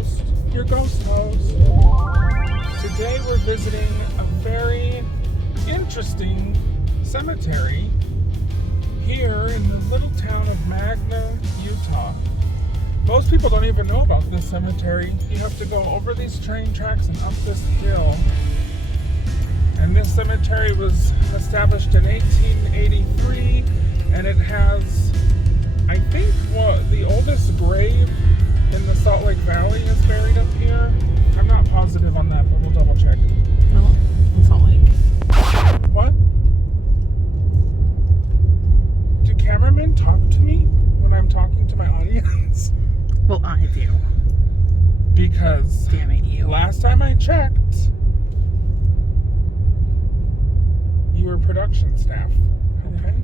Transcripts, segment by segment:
host, your ghost host. Today we're visiting a very interesting cemetery here in the little town of Magna, Utah. Most people don't even know about this cemetery. You have to go over these train tracks and up this hill. And this cemetery was established in 1883, and it has, I think, the oldest grave in the Salt Lake Valley is buried up here. I'm not positive on that, but we'll double check. No, in Salt Lake. What? Do cameramen talk to me when I'm talking to my audience? Well, I do. Because Damn it, you. last time I checked, you were production staff. Okay?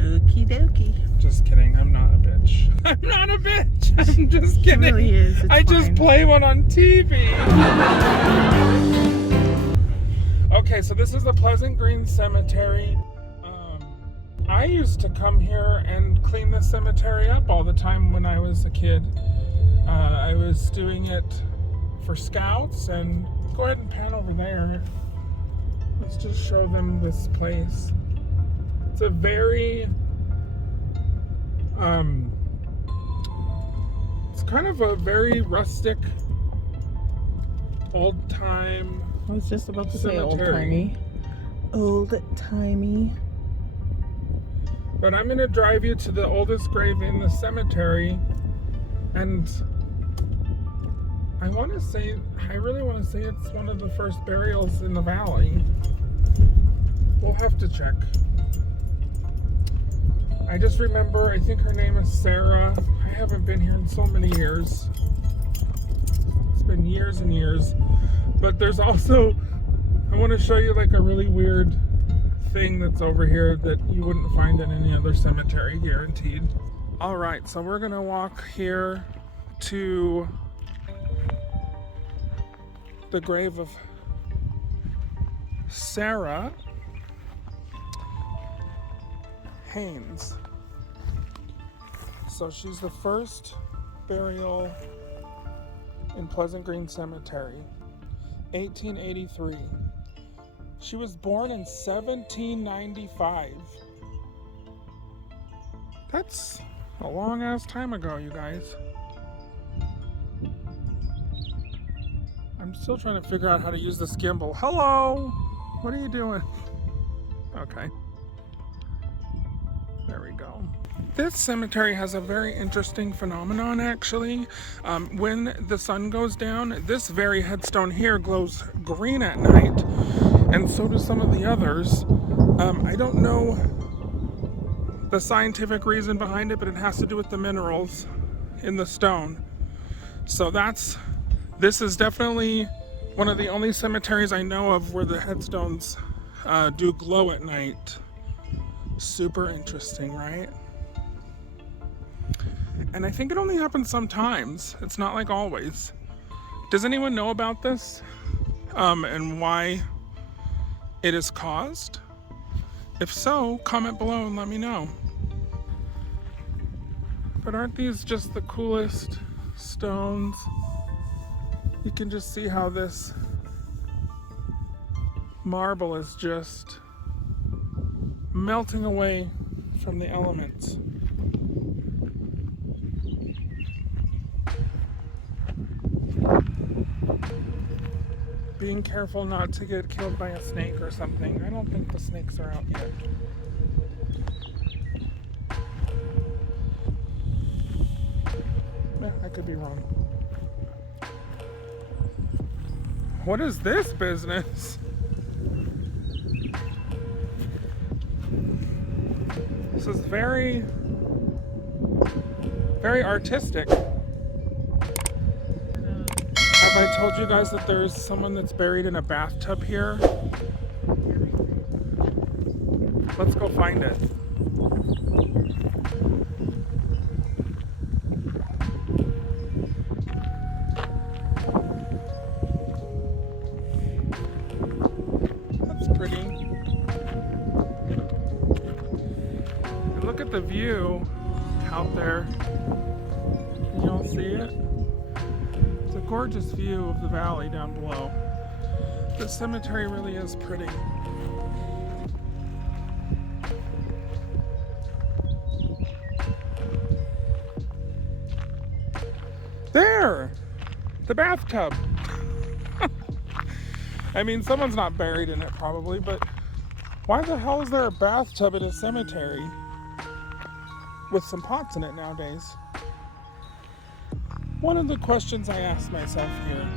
Okie dokie. Just kidding. I'm not a bitch. I'm not a bitch. I'm just kidding. It really is. It's I just fine. play one on TV. Okay, so this is the Pleasant Green Cemetery. I used to come here and clean this cemetery up all the time when I was a kid. I was doing it for scouts, and go ahead and pan over there. Let's just show them this place. It's a very, it's kind of a very rustic, old-time I was just about to say cemetery. Old-timey. But I'm going to drive you to the oldest grave in the cemetery, and I really want to say it's one of the first burials in the valley. We'll have to check. I just remember, I think her name is Sarah. I haven't been here in so many years. It's been years and years. But there's also, I want to show you like a really weird thing that's over here that you wouldn't find in any other cemetery, guaranteed. All right, so we're gonna walk here to the grave of Sarah Haynes. So she's the first burial in Pleasant Green Cemetery, 1883. She was born in 1795. That's a long ass time ago, you guys. I'm still trying to figure out how to use this gimbal. Hello! What are you doing? Okay. There we go. This cemetery has a very interesting phenomenon, actually. When the sun goes down, this very headstone here glows green at night, and so do some of the others. I don't know the scientific reason behind it, but it has to do with the minerals in the stone. So this is definitely one of the only cemeteries I know of where the headstones do glow at night. Super interesting, right? And I think it only happens sometimes. It's not like always. Does anyone know about this? And why it is caused? If so, comment below and let me know. But aren't these just the coolest stones? You can just see how this marble is just melting away from the elements. Being careful not to get killed by a snake or something. I don't think the snakes are out yet. I could be wrong. What is this business? This is very, very artistic. Have I told you guys that there's someone that's buried in a bathtub here? Let's go find it. That's pretty. And look at the view out there. Can you all see it? gorgeous view of the valley down below. The cemetery really is pretty. There! The bathtub. I mean, someone's not buried in it probably, but why the hell is there a bathtub in a cemetery with some pots in it nowadays? One of the questions I ask myself here.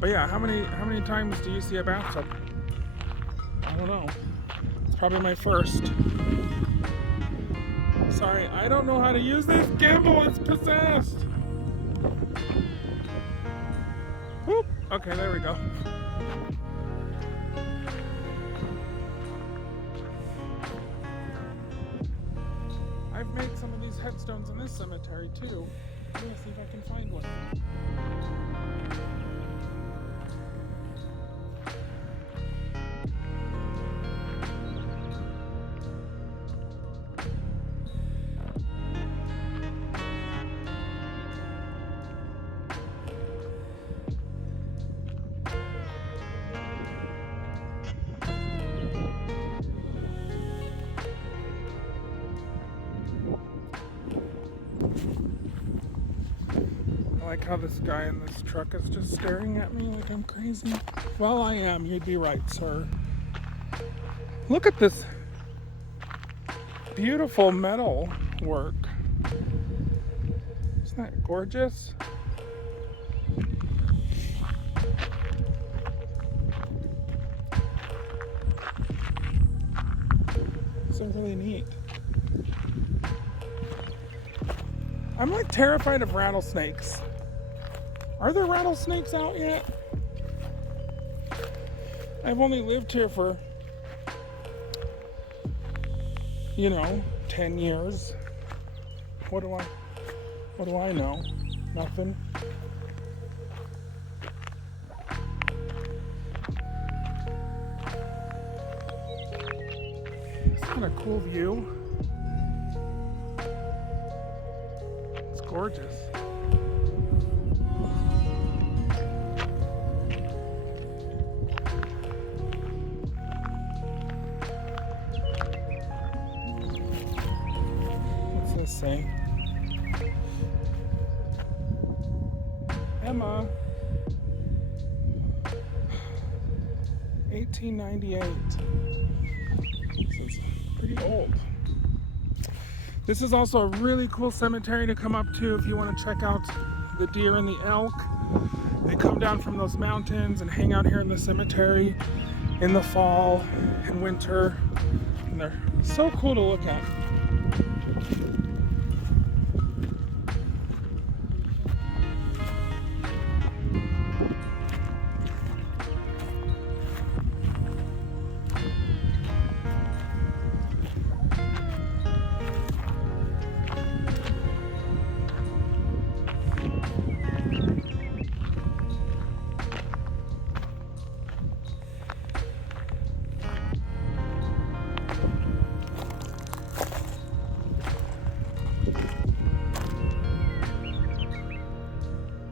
But yeah, how many times do you see a bathtub? I don't know. It's probably my first. Sorry, I don't know how to use this gimbal. It's possessed. Whoop. Okay, there we go. I've made some of these headstones in this cemetery too. I'm gonna see if I can find one. I like how this guy in this truck is just staring at me like I'm crazy. Well, I am. You'd be right, sir. Look at this beautiful metal work. Isn't that gorgeous? So really neat. I'm like terrified of rattlesnakes. Are there rattlesnakes out yet? I've only lived here for, 10 years. What do I know? Nothing. It's kind of cool view. It's gorgeous. Say Emma, 1898. This is pretty old. This is also a really cool cemetery to come up to if you want to check out the deer and the elk. They come down from those mountains and hang out here in the cemetery in the fall and winter, and they're so cool to look at.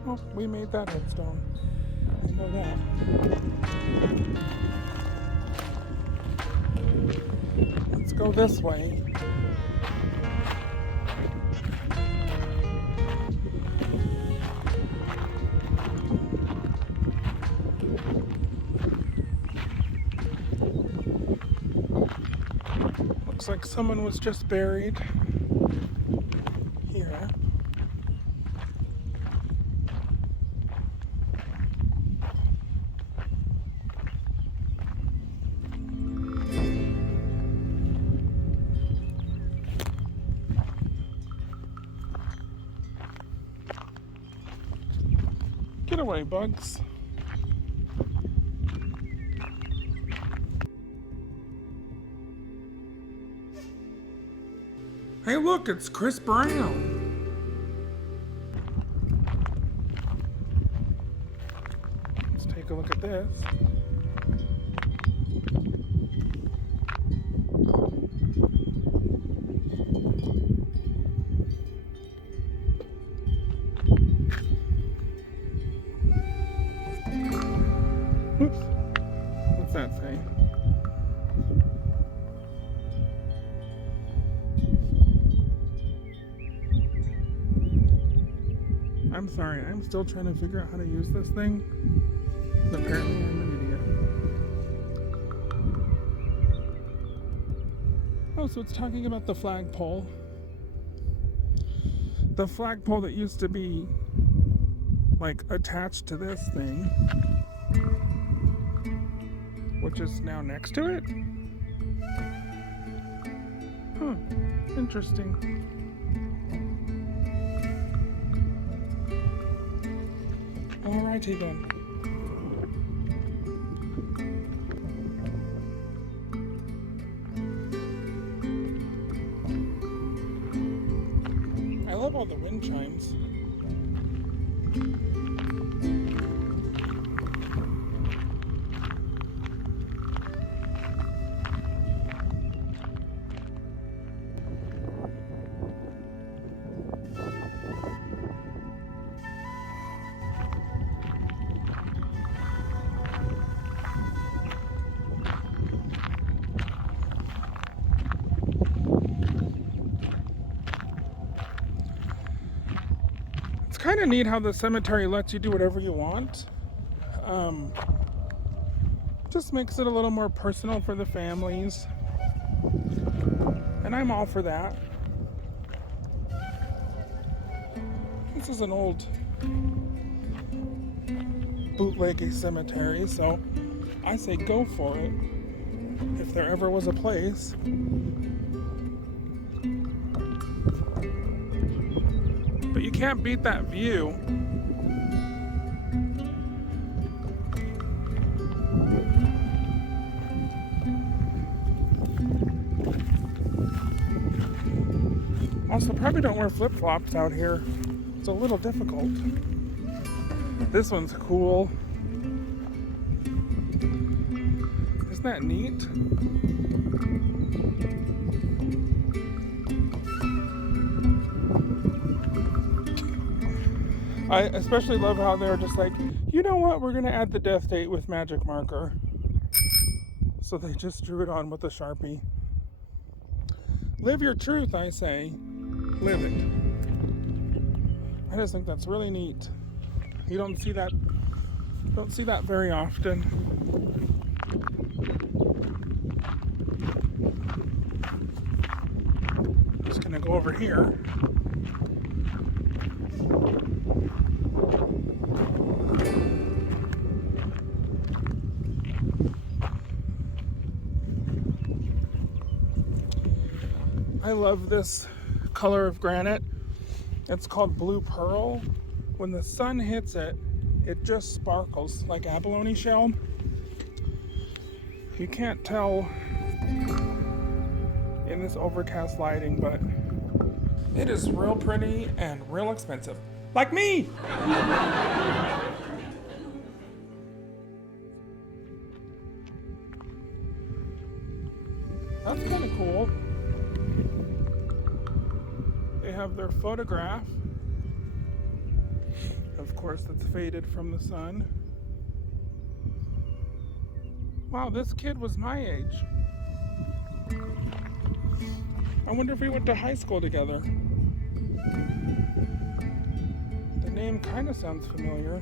Oh, we made that headstone. I know that. Let's go this way. Looks like someone was just buried here. Get away, bugs. Hey, look, it's Chris Brown. Let's take a look at this. I'm sorry, I'm still trying to figure out how to use this thing. Apparently I'm an idiot. Oh, so it's talking about the flagpole. The flagpole that used to be like attached to this thing, which is now next to it. Huh, interesting. Alrighty then. I love all the wind chimes. It's kind of neat how the cemetery lets you do whatever you want. Just makes it a little more personal for the families. And I'm all for that. This is an old bootleggy cemetery, so I say go for it. If there ever was a place. But you can't beat that view. Also, probably don't wear flip-flops out here. It's a little difficult. This one's cool. Isn't that neat? I especially love how they're just like, you know what, we're gonna add the death date with magic marker. So they just drew it on with a Sharpie. Live your truth, I say. Live it. I just think that's really neat. You don't see that very often. Just gonna go over here. I love this color of granite. It's called blue pearl. When the sun hits it, it just sparkles like abalone shell. You can't tell in this overcast lighting, but it is real pretty and real expensive. Like me! That's kind of cool. They have their photograph. Of course, that's faded from the sun. Wow, this kid was my age. I wonder if we went to high school together. The name kind of sounds familiar.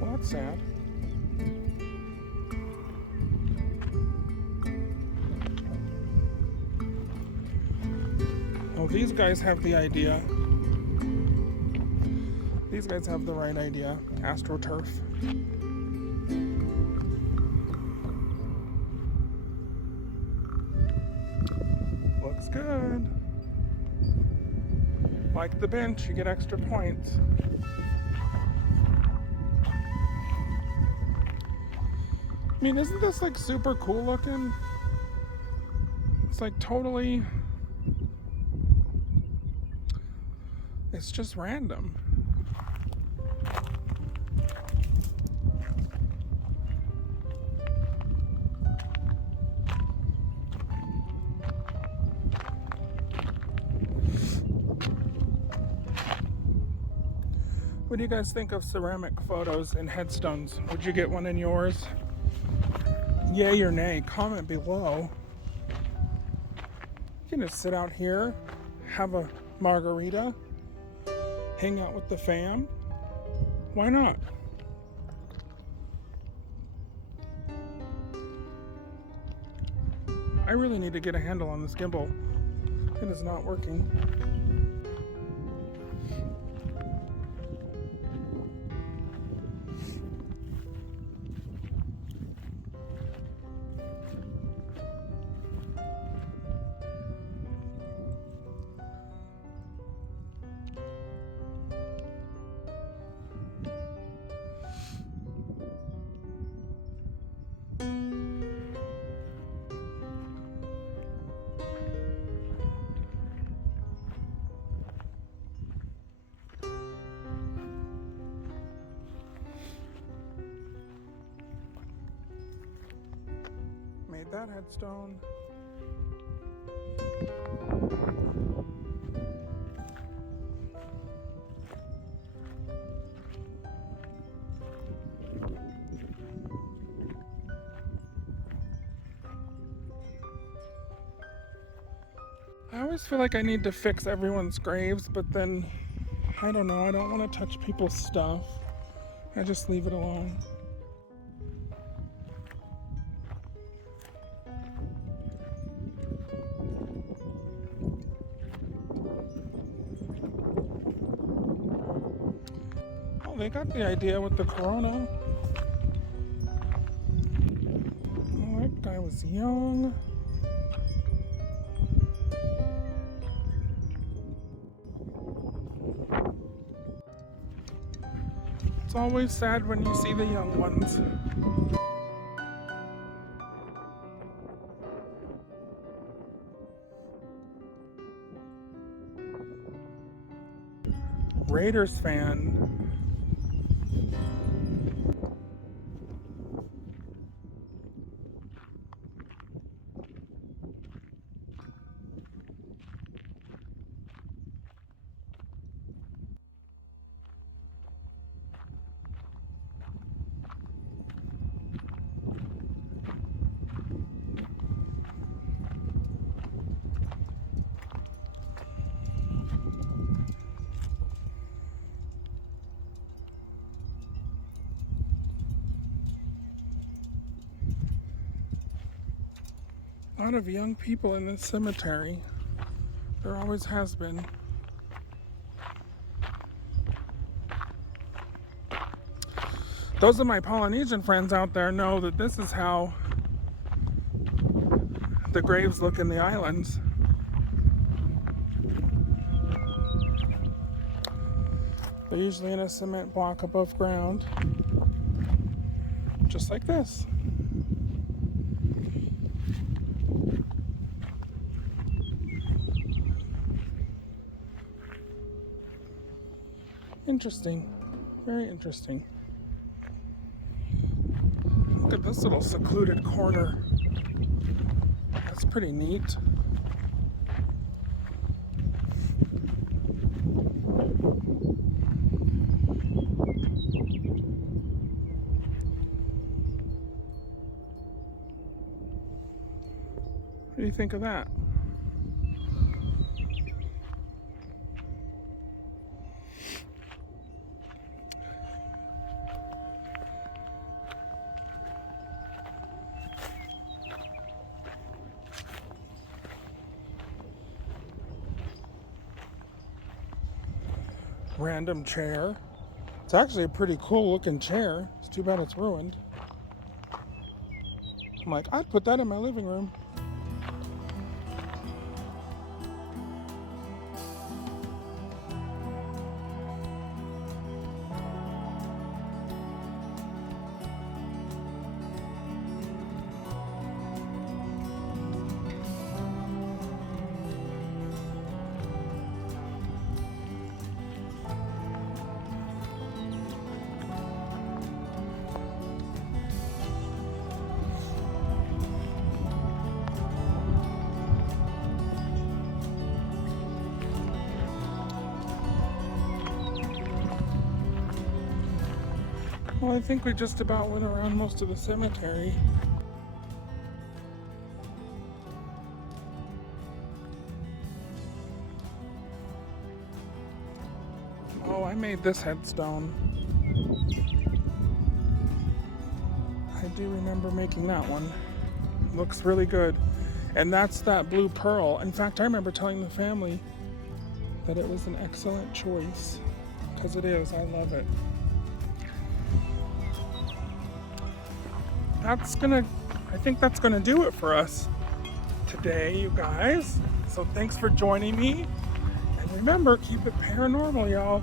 Well, that's sad. Oh, these guys have the idea. These guys have the right idea. AstroTurf. Looks good. Like the bench, you get extra points. I mean, isn't this like super cool looking? It's like totally... It's just random. What do you guys think of ceramic photos and headstones? Would you get one in yours? Yay or nay? Comment below. You can just sit out here, have a margarita, hang out with the fam. Why not? I really need to get a handle on this gimbal. It is not working. Made that headstone. I always feel like I need to fix everyone's graves, but then I don't know, I don't want to touch people's stuff. I just leave it alone. Oh, they got the idea with the corona. Oh, that guy was young. It's always sad when you see the young ones. Raiders fan. A lot of young people in this cemetery. There always has been. Those of my Polynesian friends out there know that this is how the graves look in the islands. They're usually in a cement block above ground, just like this. Interesting, very interesting. Look at this little secluded corner. That's pretty neat. What do you think of that? Random chair. It's actually a pretty cool looking chair. It's too bad it's ruined. I'm like, I'd put that in my living room. Well, I think we just about went around most of the cemetery. I made this headstone. I do remember making that one. Looks really good. And that's that blue pearl. In fact, I remember telling the family that it was an excellent choice, because it is. I love it. I think that's gonna do it for us today, you guys. So thanks for joining me. And remember, keep it paranormal, y'all.